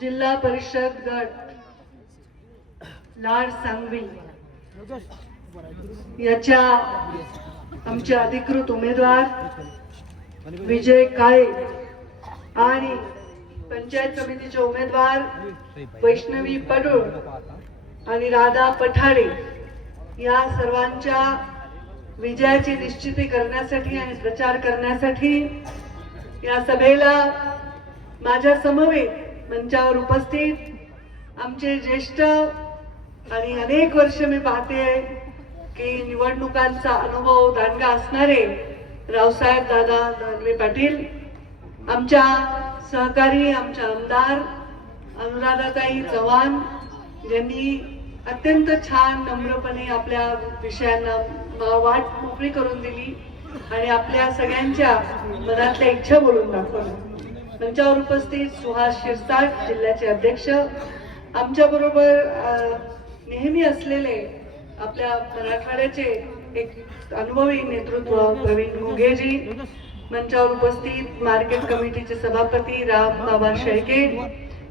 जिल्हा परिषद गट लाड सांगवी याच्या आमचे अधिकृत उमेदवार विजय काळे आणि पंचायत समितीचे उमेदवार वैष्णवी पडुळ आणि राधा पठाडे या सर्वांच्या विजयाची निश्चिती करण्यासाठी आणि प्रचार करण्यासाठी या सभेला माझ्या समवेत मंचावर उपस्थित आमचे ज्येष्ठ आणि अनेक वर्ष मी पाहते की निवडणुकांचा अनुभव दांडगा असणारे रावसाहेब दादा दानवे पाटील, आमच्या सहकारी आमच्या आमदार अनुराधाताई चव्हाण यांनी अत्यंत छान नम्रपणे आपल्या विषयांना वाट मोकळी करून दिली आणि आपल्या सगळ्यांच्या मनातल्या इच्छा बोलून दाखवल्या. मंचावर उपस्थित सुहास शिरसाट जिल्ह्याचे अध्यक्ष, आमच्या बरोबर नेहमी असलेले आपल्या मराठवाड्याचे एक अनुभवी नेतृत्व प्रवीण घुगेजी, मंचावर उपस्थित मार्केट कमिटीचे सभापती राम बाबा शेळके,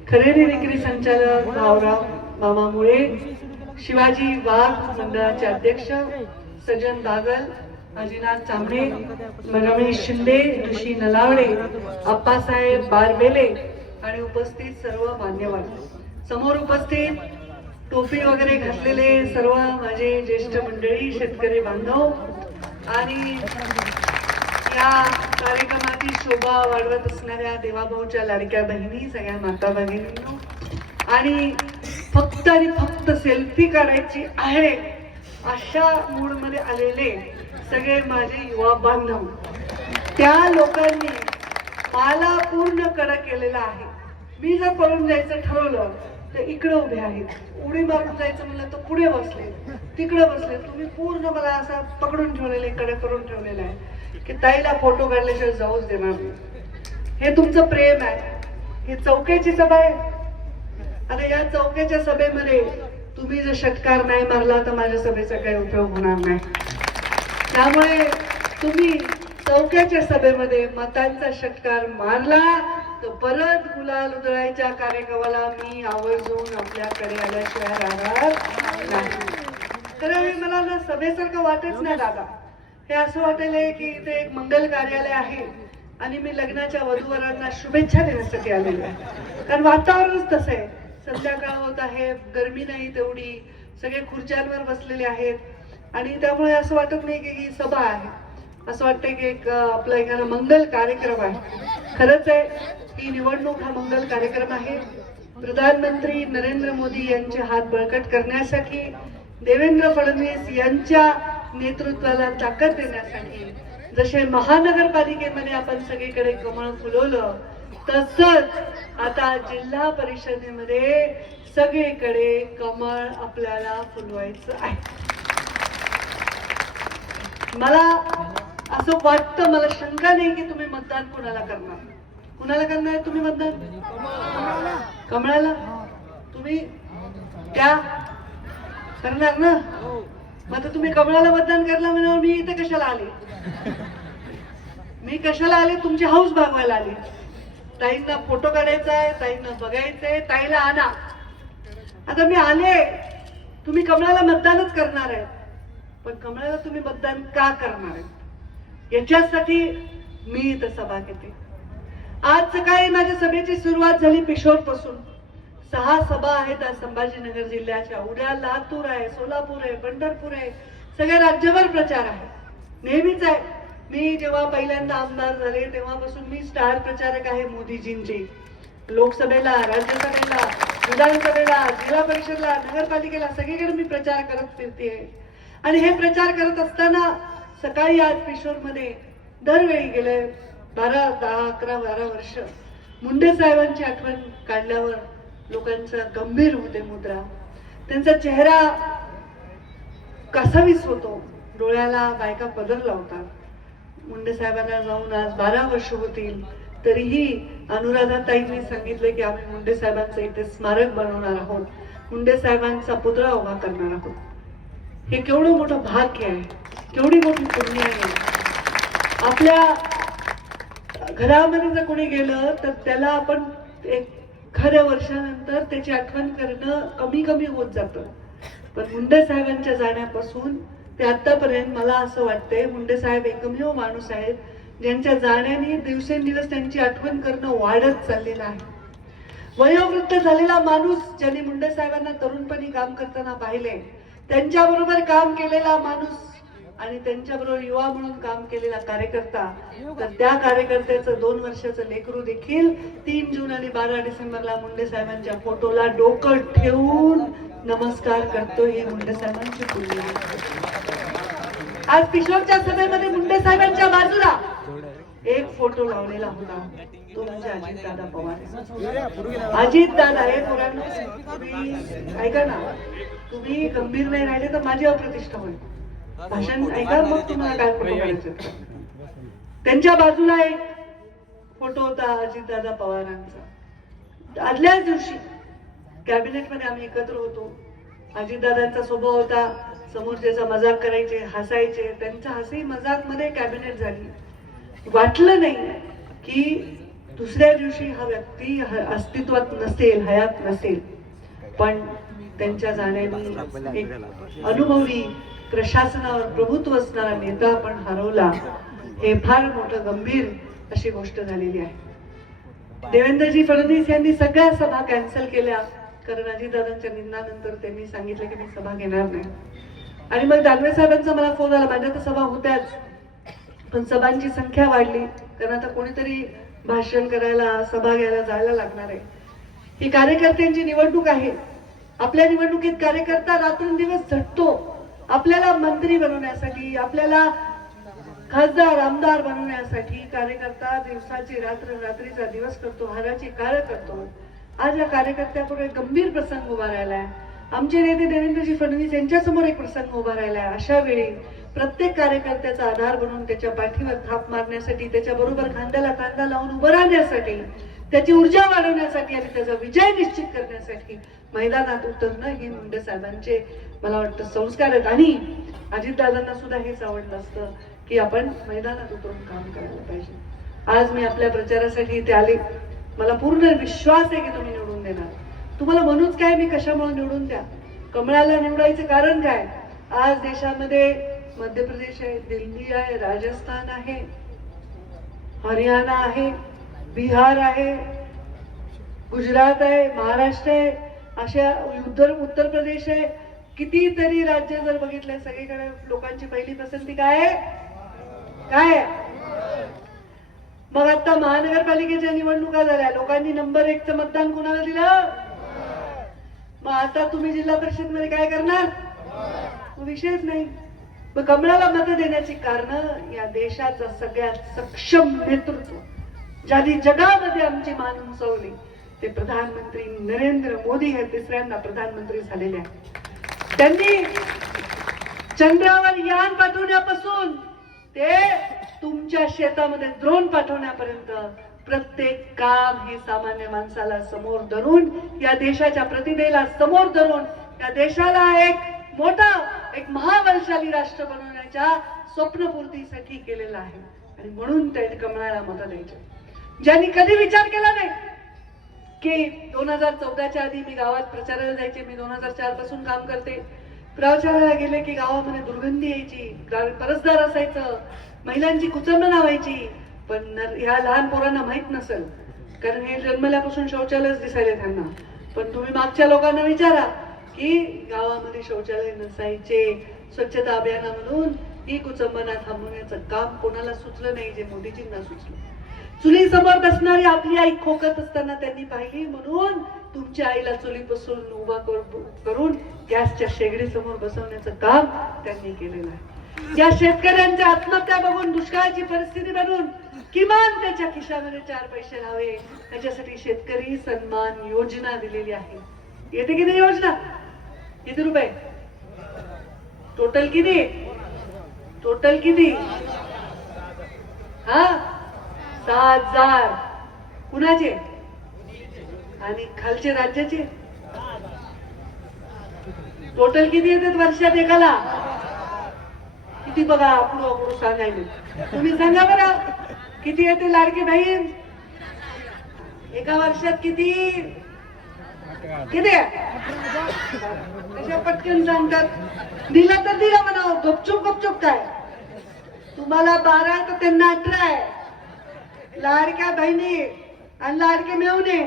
खरेदी विक्री संचालक भाऊराव मामा मुळे, शिवाजी वाघ मंडळाचे अध्यक्ष सजन बागल, अजिनाथ चांबडे, रमेश शिंदे, ऋषी नलावडे, आप्पासाहेब बारबेले आणि उपस्थित सर्व मान्यवर. समोर उपस्थित टोपी वगैरे घातलेले सर्व माझे ज्येष्ठ मंडळी, शेतकरी बांधव आणि या कार्यक्रमाची शोभा वाढवत असणाऱ्या देवाभाऊच्या लाडक्या बहिणी, सगळ्या माता भगिनींनो आणि फक्त आणि फक्त सेल्फी काढायची आहे अशा मूड मध्ये आलेले सगळे माझे युवा बांधव, त्या लोकांनी मला पूर्ण कडक केलेला आहे. मी जर पळून जायचं ठरवलं तर इकडे उभे आहेत, उडी मारून जायचं म्हणलं तर पुढे बसले, तिकडे बसले. तुम्ही पूर्ण मला असा पकडून ठेवलेले, कडक करून ठेवलेला आहे की ताईला फोटो काढल्याशिवाय जाऊच देणार नाही. हे तुमचं प्रेम आहे. हे चौक्याची सभा आहे. आता या चौक्याच्या सभेमध्ये तुम्ही जर षटकार नाही मारला तर माझ्या सभेचा काही उपयोग होणार नाही. त्यामुळे तुम्ही चौक्याच्या सभेमध्ये मतांचा षटकार मारला तर परत गुलाल उधळायच्या कार्यक्रमाला मी आवर्जून आपल्याकडे आल्याशिवाय राहणार नाही. तर मला ना सभेसारखं वाटत नाही दादा. हे असं वाटेल की ते एक मंगल कार्यालय आहे आणि मी लग्नाच्या वधूवरांना शुभेच्छा देण्यासाठी आलेले आहे. कारण वातावरणच तसं आहे. संध्याकाळ होत आहे, गरमी नाही तेवढी, सगळे खुर्च्यांवर बसलेले आहेत आणि त्यामुळे असं वाटत नाही की ही सभा आहे. असं वाटतंय की एक आपला एखादा मंगल कार्यक्रम आहे. खरंच आहे, ही निवडणूक हा मंगल कार्यक्रम आहे. प्रधानमंत्री नरेंद्र मोदी यांचे हात बळकट करण्यासाठी, देवेंद्र फडणवीस यांच्या नेतृत्वाला ताकद देण्यासाठी, जसे महानगरपालिकेमध्ये आपण सगळीकडे कमळ फुलवलं तसंच आता जिल्हा परिषदेमध्ये सगळीकडे कमळ आपल्याला फुलवायचं आहे. मला असं वाटतं, मला शंका नाही की तुम्ही मतदान कुणाला करणार. कुणाला करणार तुम्ही मतदान? कमळाला. तुम्ही त्या करणार ना? मग आता तुम्ही कमळाला मतदान करला म्हणून मी इथे कशाला आले? मी कशाला आले? तुमची हौस भागवायला आली. ताईंना फोटो काढायचा आहे, ताईंना बघायचंय, ताईला आणा. आता मी आले, तुम्ही कमळाला मतदानच करणार आहे, पण कमळाला तुम्ही मतदान का करणार आहे याच्यासाठी मी इथं सभा घेते. आज सकाळी माझ्या सभेची सुरुवात झाली पिशोर पासून. 6 सभा आहेत आज संभाजीनगर जिल्ह्याच्या. उद्या लातूर आहे, सोलापूर आहे, पंढरपूर आहे, सगळ्या राज्यभर प्रचार आहे. नेहमीच आहे. मी जेव्हा पहिल्यांदा आमदार झाले तेव्हापासून मी स्टार प्रचारक आहे मोदीजींचे. लोकसभेला, राज्यसभेला, विधानसभेला, जिल्हा परिषदला, नगरपालिकेला सगळीकडे मी प्रचार करत फिरते. आणि हे प्रचार करत असताना सकाळी आज पिशोरमध्ये दरवेळी गेले 12, 10, 11, 12 वर्ष मुंडे साहेबांची आठवण काढल्यावर लोकांचा गंभीर होते मुद्रा. त्यांचा चेहरा कसावीस होतो. डोळ्याला बायका पदर लावतात. मुंडे साहेबांना जाऊन आज 12 वर्ष होतील तरीही अनुराधाताईंनी सांगितलं की आम्ही मुंडे साहेबांचं इथे स्मारक बनवणार आहोत, मुंडे साहेबांचा पुतळा उभा करणार आहोत. हे केवढं मोठं भाग्य आहे, केवढी मोठी पुण्य आहे. आपल्या घरामध्ये जर कोणी गेलं तर त्याला आपण एक एखाद्या वर्षानंतर त्याची आठवण करणं कमी कमी होत जातं. पण मुंडे साहेबांच्या जाण्यापासून ते आतापर्यंत मला असं वाटतंय मुंडे साहेब एकमेव माणूस आहेत ज्यांच्या जाण्याने दिवसेंदिवस त्यांची आठवण करणं वाढत चाललेलं आहे. वयोवृद्ध झालेला माणूस ज्यांनी मुंडे साहेबांना तरुणपणी काम करताना पाहिले, त्यांच्याबरोबर काम केलेला माणूस आणि त्यांच्याबरोबर युवा म्हणून काम केलेला कार्यकर्ता, तर त्या कार्यकर्त्याचं 2 वर्षाचं लेकरू देखील 3 जून आणि 12 डिसेंबरला मुंडे साहेबांच्या फोटोला डोकं ठेवून नमस्कार करतो. ही मुंडे साहेबांची पुण्य. आज पिशोरच्या सभेमध्ये मुंडे साहेबांच्या बाजूला एक फोटो लावलेला होता, तो म्हणजे अजितदादा पवार. अजितदादा हे पोरांनो, तुम्ही ऐका ना, तुम्ही गंभीर नाही राहिले तर माझी अप्रतिष्ठा होईल. भाषण ऐका, मग तुम्हाला काय फोटो काढायचे. त्यांच्या बाजूला एक फोटो होता अजितदादा पवारांचा. आदल्याच दिवशी कॅबिनेटमध्ये आम्ही एकत्र होतो. अजितदादांचा स्वभाव होता समोरच्याचा मजाक करायचे, हसायचे. त्यांच्या हसी मजाक मध्ये कॅबिनेट झाली. वाटलं नाही की दुसऱ्या दिवशी हा व्यक्ती अस्तित्वात नसेल, हयात नसेल. पण त्यांच्या जाण्याने एक अनुभवी प्रशासनावर प्रभुत्व असणारा नेता आपण हरवला. हे फार मोठं गंभीर अशी गोष्ट झालेली आहे. देवेंद्रजी फडणवीस यांनी सगळ्या सभा कॅन्सल केल्या, कारण अजितदादांच्या निधनानंतर त्यांनी सांगितलं की मी सभा घेणार नाही. आणि मग दानवे साहेबांचा मला फोन आला, माझ्या तर सभा होत्याच पण सभांची संख्या वाढली, कारण आता कोणीतरी भाषण करायला सभा घ्यायला जायला लागणार आहे. ही कार्यकर्त्यांची निवडणूक आहे. आपल्या निवडणुकीत कार्यकर्ता रात्रंदिवस झटतो. आपल्याला मंत्री बनवण्यासाठी, आपल्याला खासदार आमदार बनवण्यासाठी कार्यकर्ता दिवसाची रात्र, रात्रीचा दिवस करतो, हाराची काळ करतो. आज या कार्यकर्त्यापुढे गंभीर प्रसंग उभा राहिलाय. आमचे नेते देवेंद्रजी फडणवीस यांच्यासमोर एक प्रसंग उभा राहिलाय. अशा वेळी प्रत्येक कार्यकर्त्याचा आधार बनून त्याच्या पाठीवर थाप मारण्यासाठी, त्याच्याबरोबर खांद्याला खांदा लावून उभं राहण्यासाठी, त्याची ऊर्जा वाढवण्यासाठी आणि त्याचा विजय निश्चित करण्यासाठी मैदानात उतरणं हे मुंडे साहेबांचे मला वाटतं संस्कार आहेत. आणि अजितदादांना सुद्धा हेच आवडलं असतं की आपण मैदानात उतरून काम करायला पाहिजे. आज मी आपल्या प्रचारासाठी इथे आले. मला पूर्ण विश्वास आहे की तुम्ही निवडून देणार. तुम्हाला म्हणूच काय, मी कशामुळे निवडून द्या. कमळाला निवडायचं कारण काय, आज देशामध्ये मध्य प्रदेश आहे, दिल्ली आहे, राजस्थान आहे, हरियाणा आहे, बिहार आहे, गुजरात आहे, महाराष्ट्र आहे, अशा उत्तर प्रदेश आहे. कितीतरी राज्य जर बघितले, सगळीकडे लोकांची पहिली पसंती काय आहे? काय? मग आता महानगरपालिकेच्या निवडणुका झाल्या, लोकांनी नंबर 1चं मतदान कोणाला दिलं? मग आता तुम्ही जिल्हा परिषद मध्ये काय करणार? विषयच नाही. मग कमळाला मत देण्याची कारण, या देशाचं सगळ्यात सक्षम नेतृत्व ज्यांनी जगामध्ये आमची मान उंचावली ते प्रधानमंत्री नरेंद्र मोदी हे तिसऱ्यांदा प्रधानमंत्री झालेले आहेत. त्यांनी चंद्रावर यान पाठवण्यापासून ते तुमच्या शेतामध्ये ड्रोन पाठवण्यापर्यंत प्रत्येक काम हे सामान्य माणसाला समोर धरून, या देशाच्या प्रतिभेला समोर धरून, या देशाला एक मोठा, एक महाबलशाली राष्ट्र बनवण्याच्या स्वप्नपूर्तीसाठी केलेला आहे. आणि म्हणून ते कमळाला मत द्यायचे. ज्यांनी कधी विचार केला नाही की 2014च्या आधी मी गावात प्रचाराला जायचे. मी 2004 पासून काम करते. प्रचाराला गेले की गावामध्ये दुर्गंधी यायची, परसदार असायचं, महिलांची कुचंबना व्हायची. पण ह्या लहान पोरांना माहित नसेल, कारण हे जन्मल्यापासून शौचालयच दिसायले त्यांना. पण तुम्ही मागच्या लोकांना विचारा की गावामध्ये शौचालय नसायचे. स्वच्छता अभियानामधून ही कुचंबना थांबवण्याचं काम कोणाला सुचलं नाही, जे मोदीजींना सुचलं. चुली समोर बसणारी आपली आई खोकत असताना त्यांनी पाहिली, म्हणून तुमच्या आईला चुलीपासून उभा करून गॅसच्या शेगडी समोर बसवण्याचं काम त्यांनी केलेलं आहे. या शेतकऱ्यांच्या आत्महत्या बघून, दुष्काळाची परिस्थिती बघून किमान त्याच्या खिशामध्ये 4 पैसे लावे त्याच्यासाठी शेतकरी सन्मान योजना दिलेली आहे. येते किती योजना? किती रुपये टोटल? किती टोटल? किती? हा, 6,000. कुणाचे? आणि खालचे राज्याचे टोटल किती येतात वर्षात एकाला? किती बघा, आपण सांगायला. तुम्ही सांगा बरं किती येते लाडकी बहीण एका वर्षात? किती? किती आहे? कशा पटकन सांगतात. दिला तर दिला म्हणा, गपचूप गपचूप काय. तुम्हाला 12 आहे तर त्यांना 18 आहे. लाडक्या बहिणी आणि लाडके मेहुणे.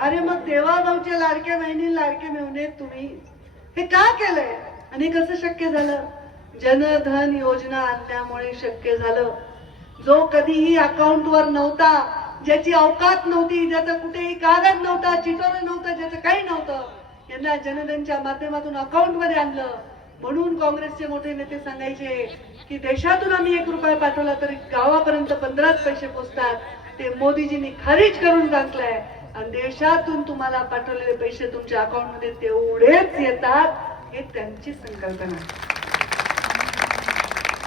अरे मग देवाभाऊच्या लाडक्या बहिणी लाडके मेहुणे तुम्ही हे का केलंय आणि कसं शक्य झालं? जनधन योजना आणल्यामुळे शक्य झालं. जो कधीही अकाउंटवर नव्हता, ज्याची अवकात नव्हती, ज्याचा कुठेही कागद नव्हता, चिटोर नव्हतं, ज्याचं काही नव्हतं, यांना जनधनच्या माध्यमातून अकाउंट मध्ये आणलं. म्हणून काँग्रेसचे मोठे नेते सांगायचे की देशातून आम्ही 1 रुपया पाठवला तरी गावापर्यंत 15 पैसे पोचतात. ते मोदीजींनी खारिज करून टाकलंय आणि देशातून तुम्हाला पाठवलेले पैसे तुमच्या अकाउंट मध्ये तेवढेच येतात. हे त्यांची संकल्पना.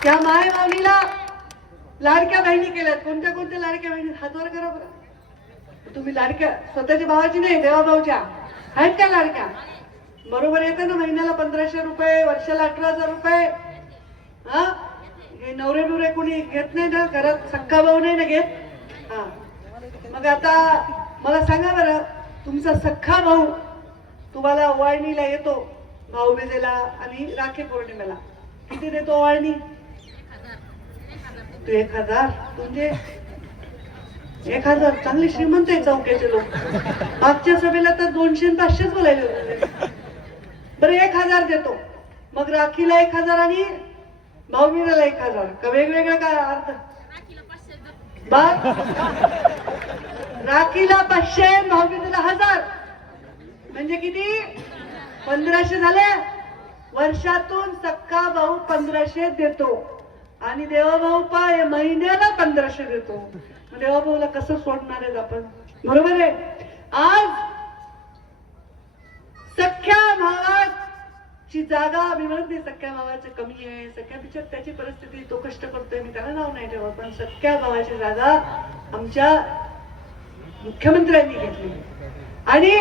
त्या माय माऊलीला लाडक्या बहिणी केल्यात. कोणत्या कोणत्या लाडक्या बहिणी हातवर करा बरं. तुम्ही लाडक्या स्वतःच्या भावाची नाही, देवाभाऊच्या आहेत का लाडक्या? बरोबर येतं ना महिन्याला 1500 रुपये, वर्षाला 18,000 रुपये. हा, हे नवरे बिवरे कोणी घेत नाही ना घरात? सक्का भाऊ नाही ना घेत. हा, मग आता मला सांगा बरं, तुमचा सख्खा भाऊ तुम्हाला ओवाळणीला येतो भाऊबीजेला आणि राखी पौर्णिमेला, किती देतो ओवाळणी? तू 1000. म्हणजे 1000 चांगले श्रीमंत आहे चौक्याचे लोक. मागच्या सभेला तर 200 आणि 500 बोलायले होते. बरं 1000 देतो, मग राखीला 1000 आणि भाऊबीजेला 1000 का वेगवेगळं काय अर्थ? राखीला 500, भाऊबीजेला 1000 म्हणजे किती? 1500 झाले. वर्षातून सक्का भाऊ 1500 देतो आणि देवाभाऊ पाय महिन्याला 1500 देतो. देवाभाऊला कसं सोडणार आहेत आपण? बरोबर आहे. आज सख्या भावाची जागा, मी म्हणत नाही सख्या भावाची कमी आहे, सख्या बिचार त्याची परिस्थिती, तो कष्ट करतोय, मी त्याला नाव नाही ठेवत, पण सख्या भावाची जागा आमच्या मुख्यमंत्र्यांनी घेतली आणि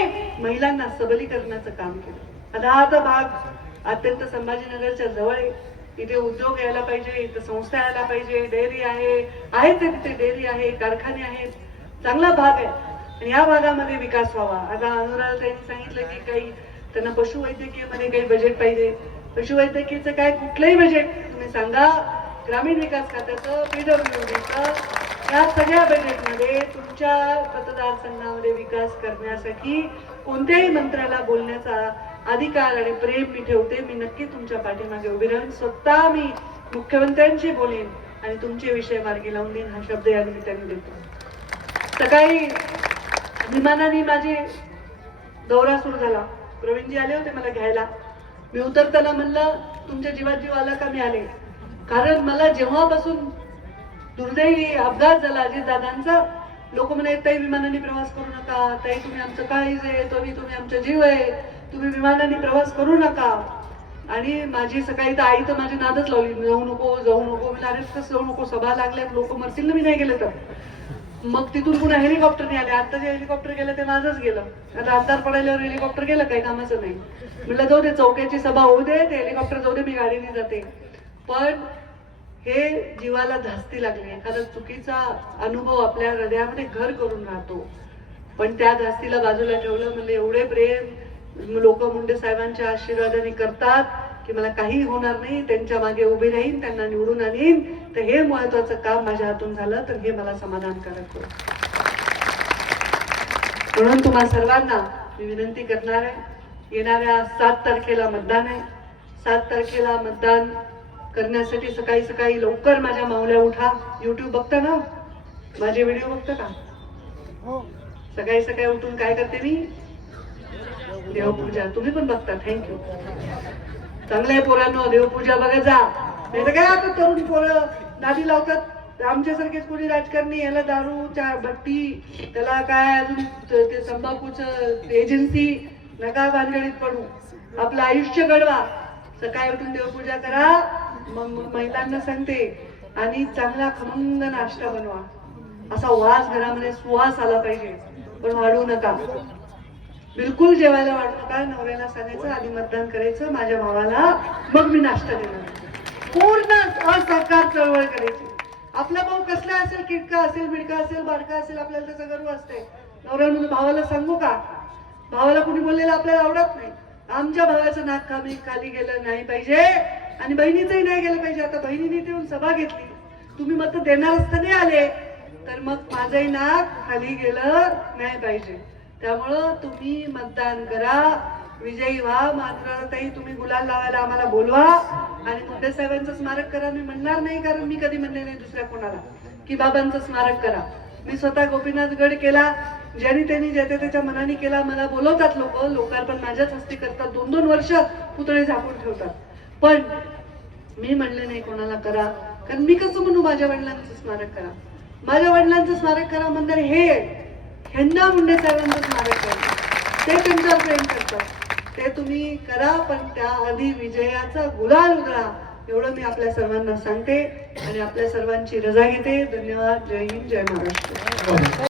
महिलांना सबलीकरणाचं काम केलं. आता भाग अत्यंत संभाजीनगरच्या जवळ आहे. इथे उद्योग यायला पाहिजे, इथे संस्था यायला पाहिजे, डेअरी आहे तिथे डेअरी आहे, कारखाने आहेत, चांगला भाग आहे आणि या भागामध्ये विकास व्हावा. आता अनुराधा त्यांनी सांगितलं की काही त्यांना पशुवैद्यकीय मध्ये काही बजेट पाहिजे. पशुवैद्यकीयचं काय कुठलंही बजेट तुम्ही सांगा, ग्रामीण विकास खात्याचं, PWDचं, या सगळ्या बजेटमध्ये तुमच्या मतदारसंघामध्ये विकास करण्यासाठी कोणत्याही मंत्र्याला बोलण्याचा अधिकार आणि प्रेम मी ठेवते. मी नक्की तुमच्या पाठीमागे उभी राहीन. स्वतः मी मुख्यमंत्र्यांशी बोलेन आणि तुमचे विषय मार्गी लावून देईन, हा शब्द या निमित्ताने देतो. सकाळी विमानाने माझे दौरा सुरू झाला. प्रवीणजी आले होते मला घ्यायला. मी उतरताना म्हणलं तुमच्या जीवात जीव आला का? मी आले. कारण मला जेव्हापासून दुर्दैवी अपघात झाला अजितदादांचा, लोक म्हणे ताई विमानाने प्रवास करू नका, ताई तुम्ही आमचं काळीज आहे, तुम्ही आमचा जीव आहे, तुम्ही विमानाने प्रवास करू नका. आणि माझी सकाळी तर आई तर माझी नादच लावली, जाऊ नको जाऊ नको. म्हणजे अरे कसं जाऊ नको, सभा लागल्या, लोक मरतील ना मी नाही गेले तर. मग तिथून पुन्हा हेलिकॉप्टरने आले. आता जे हेलिकॉप्टर गेलं ते माझंच गेलं. आता अंधार पडायल्यावर हेलिकॉप्टर गेलं, काही कामाचं नाही. म्हटलं जाऊ दे, चौक्याची सभा होऊ दे, ते हेलिकॉप्टर जाऊ दे, मी गाडीने जाते. पण हे जीवाला धास्ती लागली. एखादा चुकीचा अनुभव आपल्या हृदयामध्ये घर करून राहतो, पण त्या धास्तीला बाजूला ठेवलं. म्हणजे एवढे प्रेम लोक मुंडे साहेबांच्या आशीर्वादाने करतात की मला काही होणार नाही, त्यांच्या मागे उभे राहीन, त्यांना निवडून आणीन, तर हे महत्वाचं काम माझ्या हातून झालं तर हे मला समाधानकारक होईल. म्हणून तुम्हा सर्वांना मी विनंती करणार आहे, येणाऱ्या 7 तारखेला मतदान आहे. 7 तारखेला मतदान करण्यासाठी सकाळी सकाळी लवकर माझ्या माऊल्या उठा. युट्यूब बघता ना, माझे व्हिडिओ बघता का? सकाळी सकाळी उठून काय करते मी? देवपूजा. तुम्ही पण बघता, थँक्यू. चांगलं आहे पोरांनो, देवपूजा बघा जा. नाही तर काय आता तरुण पोरं नादी लावतात. आमच्यासारखेच कोणी राजकारणी, याला दारू, भट्टी, त्याला काय अजून ते तंबाखूचं एजन्सी, नका भानगडीत पडू. आपलं आयुष्य घडवा. सकाळी उठून देवपूजा करा. मग महिलांना सांगते, आणि चांगला खमंग नाश्ता बनवा. असा वास घरामध्ये सुवास आला पाहिजे, पण वाढू नका, बिलकुल जेवायला वाढू नका. नवऱ्याला सांगायचं आधी मतदान करायचं माझ्या भावाला, मग मी नाश्ता देणार. पूर्ण असहकार चळवळ करायची. आपला भाऊ कसला असेल, किटका असेल, बिडका असेल, बारका असेल, आपल्याला त्याचा गर्व असते. नवऱ्याला भावाला सांगू का भावाला कुणी बोललेलं आपल्याला आवडत नाही. आमच्या भावाचं नाक खाली गेलं नाही पाहिजे आणि बहिणीचंही नाही गेलं पाहिजे. आता बहिणीने येऊन सभा घेतली, तुम्ही मत देणार असताना आले तर मग माझंही नाक खाली गेलं नाही पाहिजे. त्यामुळं तुम्ही मतदान करा, विजयी व्हा. मात्र ताई तुम्ही गुलाल लावायला आम्हाला बोलवा आणि मुंडे साहेबांचं स्मारक करा. मी म्हणणार नाही, कारण मी कधी म्हणले नाही दुसऱ्या कोणाला की बाबांचं स्मारक करा. मी स्वतः गोपीनाथ गड केला, ज्यांनी त्यांनी ज्याच्या त्याच्या मनाने केला. मला बोलवतात लोक, लोकार्पण माझ्याच हस्ते करतात, 2-2 वर्ष पुतळे झाकून ठेवतात. पण मी म्हणले नाही कोणाला करा, कारण मी कसं म्हणू माझ्या वडिलांचं स्मारक करा. माझ्या वडिलांचं स्मारक करा म्हणणार हे ह्यांना मुंडे साहेबांचं स्मारक करा, ते त्यांच्यावर प्रेम करतात, ते तुम्ही करा. पण त्याआधी विजयाचा गुलाल उधळा, एवढं मी आपल्या सर्वांना सांगते आणि आपल्या सर्वांची रजा घेते. धन्यवाद. जय हिंद, जय महाराष्ट्र.